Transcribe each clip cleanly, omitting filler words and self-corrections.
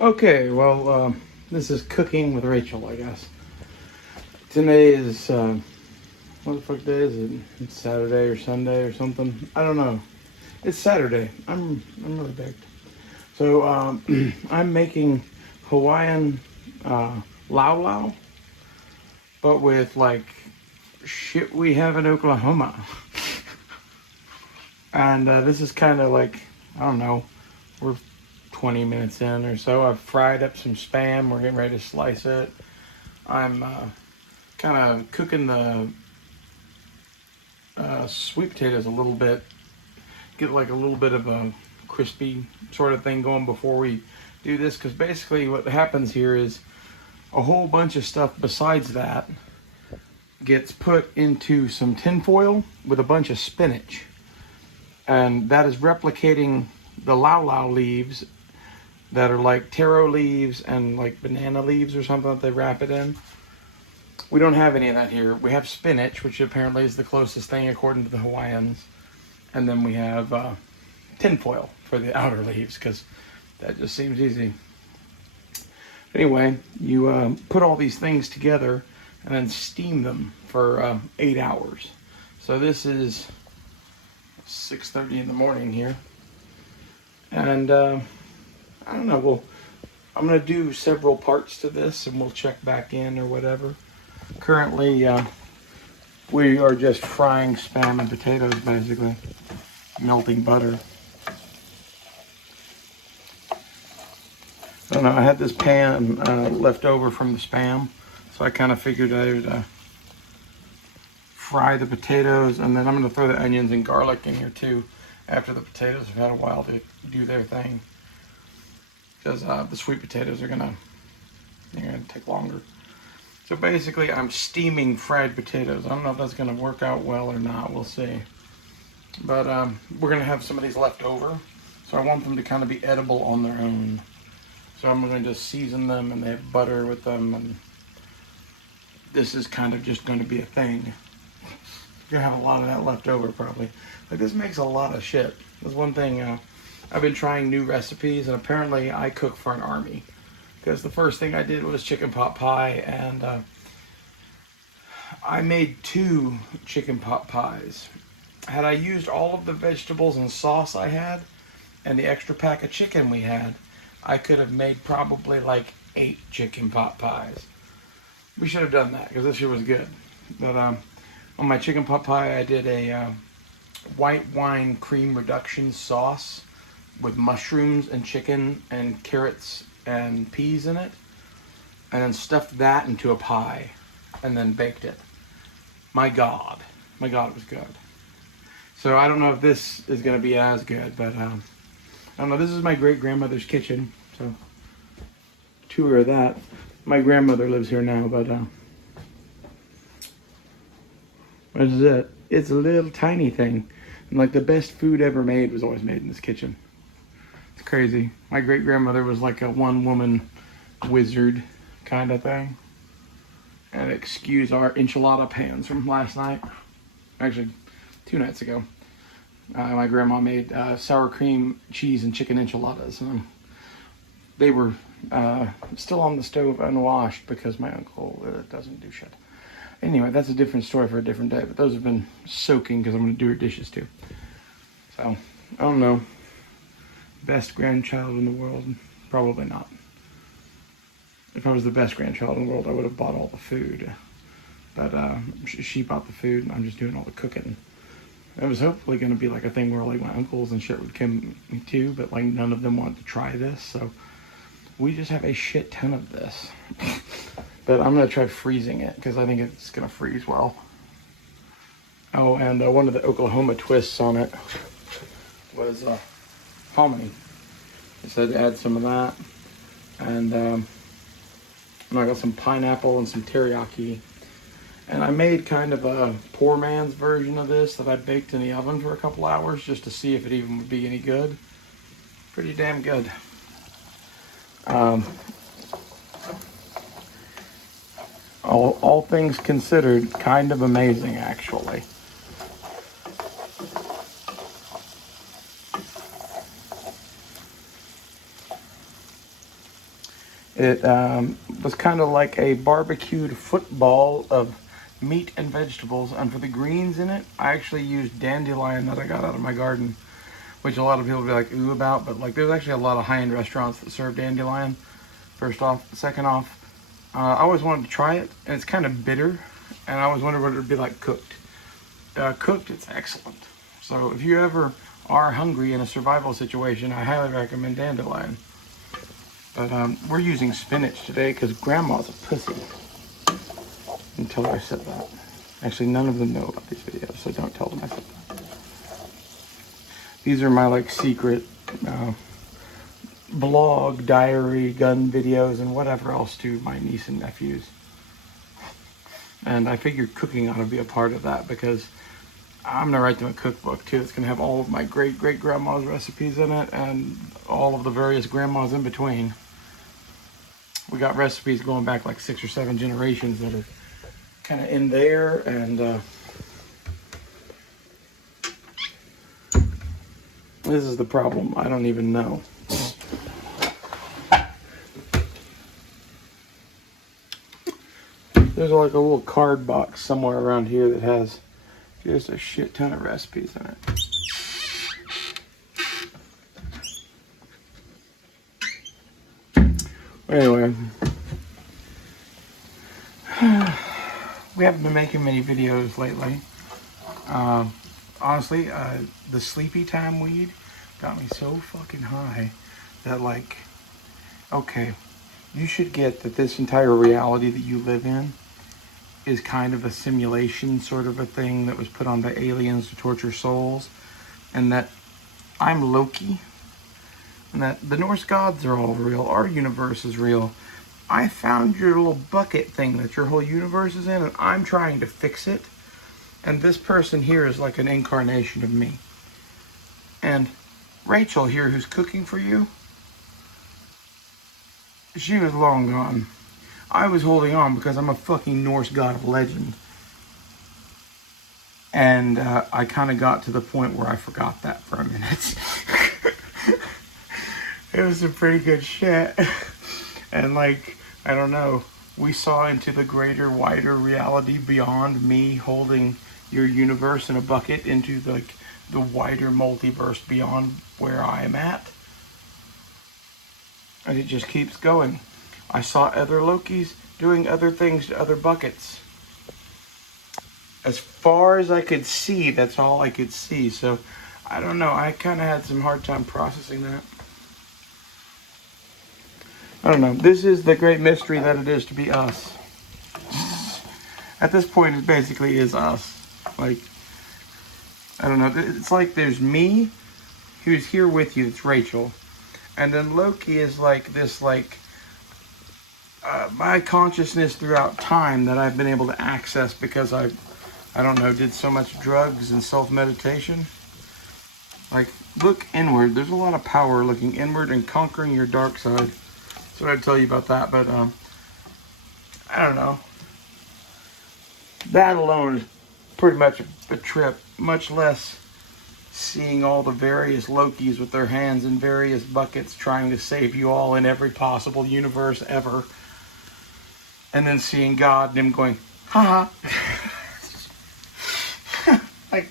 Okay, well, this is Cooking with Rachel, I guess. Today is, what the fuck day is it? It's Saturday or Sunday or something? I don't know. It's Saturday. I'm really baked. So, I'm making Hawaiian, lau lau, but with, like, shit we have in Oklahoma. And, this is kind of like, I don't know, we're 20 minutes in or so. I've fried up some Spam. We're getting ready to slice it. I'm kind of cooking the sweet potatoes a little bit, get like a little bit of a crispy sort of thing going before we do this, because basically what happens here is a whole bunch of stuff besides that gets put into some tin foil with a bunch of spinach, and that is replicating the lau lau leaves that are like taro leaves and like banana leaves or something that they wrap it in. We don't have any of that here. We have spinach, which apparently is the closest thing according to the Hawaiians. And then we have tinfoil for the outer leaves, because that just seems easy. Anyway, you put all these things together and then steam them for 8 hours. So this is 6:30 in the morning here. And I don't know, I'm going to do several parts to this and we'll check back in or whatever. Currently, we are just frying Spam and potatoes, basically. Melting butter. I don't know, I had this pan left over from the Spam, so I kind of figured I would fry the potatoes, and then I'm going to throw the onions and garlic in here too after the potatoes have had a while to do their thing. Because the sweet potatoes are going to take longer. So basically, I'm steaming fried potatoes. I don't know if that's going to work out well or not. We'll see. But we're going to have some of these left over. So I want them to kind of be edible on their own. So I'm going to just season them, and they have butter with them. And this is kind of just going to be a thing. You're going to have a lot of that left over, probably. Like, this makes a lot of shit. There's one thing, I've been trying new recipes, and apparently I cook for an army. Because the first thing I did was chicken pot pie, and I made 2 chicken pot pies. Had I used all of the vegetables and sauce I had, and the extra pack of chicken we had, I could have made probably like 8 chicken pot pies. We should have done that, because this shit was good. But on my chicken pot pie, I did a white wine cream reduction sauce with mushrooms and chicken and carrots and peas in it, and then stuffed that into a pie and then baked it. My God, it was good. So I don't know if this is going to be as good, but I don't know. This is my great grandmother's kitchen, so tour of that. My grandmother lives here now, but what is it? It's a little tiny thing, and like the best food ever made was always made in this kitchen. It's crazy. My great grandmother was like a one-woman wizard kind of thing. And excuse our enchilada pans from last night. Actually, 2 nights ago. My grandma made sour cream, cheese, and chicken enchiladas. They were still on the stove unwashed because my uncle doesn't do shit. Anyway, that's a different story for a different day. But those have been soaking because I'm going to do her dishes too. So, I don't know. Best grandchild in the world? Probably not. If I was the best grandchild in the world, I would have bought all the food. But she bought the food, and I'm just doing all the cooking. It was hopefully going to be like a thing where like my uncles and shit would come too, but like none of them wanted to try this, so we just have a shit ton of this. But I'm going to try freezing it, because I think it's going to freeze well. Oh, and one of the Oklahoma twists on it was hominy. I said to add some of that, and I got some pineapple and some teriyaki. And I made kind of a poor man's version of this that I baked in the oven for a couple hours just to see if it even would be any good. Pretty damn good. All things considered, kind of amazing actually. It was kind of like a barbecued football of meat and vegetables, and for the greens in it, I actually used dandelion that I got out of my garden, which a lot of people be like ooh about, but like there's actually a lot of high-end restaurants that serve dandelion. First off, second off, I always wanted to try it, and it's kind of bitter, and I always wondered what it would be like cooked. Cooked, it's excellent. So if you ever are hungry in a survival situation, I highly recommend dandelion. But we're using spinach today because Grandma's a pussy. Until I said that. Actually, none of them know about these videos, so don't tell them I said that. These are my like secret blog, diary, gun videos, and whatever else to my niece and nephews. And I figured cooking ought to be a part of that because I'm gonna write them a cookbook too. It's gonna have all of my great grandma's recipes in it and all of the various grandmas in between. We got recipes going back like 6 or 7 generations that are kind of in there, and this is the problem. I don't even know. There's like a little card box somewhere around here that has just a shit ton of recipes in it. Anyway, we haven't been making many videos lately. Honestly, the sleepy time weed got me so fucking high that like, okay, you should get that this entire reality that you live in is kind of a simulation sort of a thing that was put on by aliens to torture souls, and that I'm Loki, and that the Norse gods are all real, our universe is real. I found your little bucket thing that your whole universe is in, and I'm trying to fix it. And this person here is like an incarnation of me. And Rachel here, who's cooking for you, she was long gone. I was holding on because I'm a fucking Norse god of legend. And I kind of got to the point where I forgot that for a minute. It was some pretty good shit. And like, I don't know, we saw into the greater, wider reality beyond me holding your universe in a bucket into the wider multiverse beyond where I am at. And it just keeps going. I saw other Lokis doing other things to other buckets. As far as I could see, that's all I could see. So, I don't know. I kind of had some hard time processing that. I don't know. This is the great mystery that it is to be us. At this point, it basically is us. Like, I don't know. It's like there's me, who's here with you. It's Rachel. And then Loki is like this, like, my consciousness throughout time that I've been able to access because I don't know, did so much drugs and self-meditation. Like, look inward. There's a lot of power looking inward and conquering your dark side. That's what I'd tell you about that. But, I don't know. That alone is pretty much a trip. Much less seeing all the various Lokis with their hands in various buckets trying to save you all in every possible universe ever. And then seeing God and him going, haha. Like,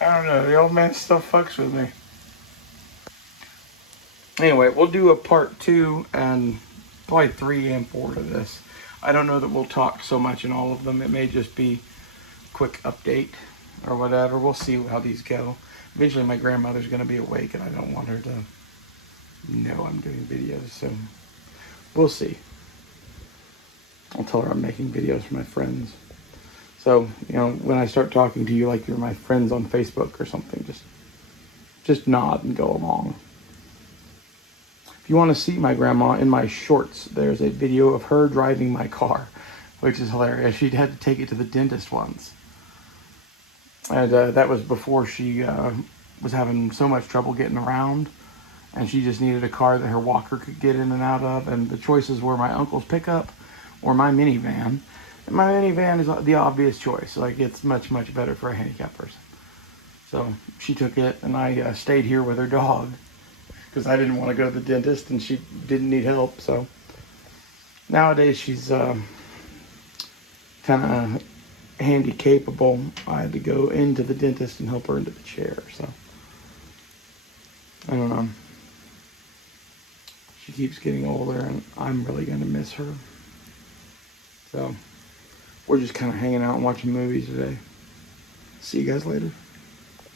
I don't know, the old man still fucks with me. Anyway, we'll do a part 2 and probably 3 and 4 to this. I don't know that we'll talk so much in all of them. It may just be a quick update or whatever. We'll see how these go. Eventually my grandmother's going to be awake and I don't want her to know I'm doing videos, so we'll see. I'll tell her I'm making videos for my friends. So, you know, when I start talking to you like you're my friends on Facebook or something, just nod and go along. If you want to see my grandma in my shorts, there's a video of her driving my car, which is hilarious. She'd had to take it to the dentist once. And that was before she was having so much trouble getting around. And she just needed a car that her walker could get in and out of. And the choices were my uncle's pickup or my minivan. And my minivan is the obvious choice. Like, it's much better for a handicapped person. So she took it, and I stayed here with her dog. because I didn't want to go to the dentist and she didn't need help. So nowadays she's kind of handy capable. I had to go into the dentist and help her into the chair. So I don't know. She keeps getting older and I'm really going to miss her. So we're just kind of hanging out and watching movies today. See you guys later.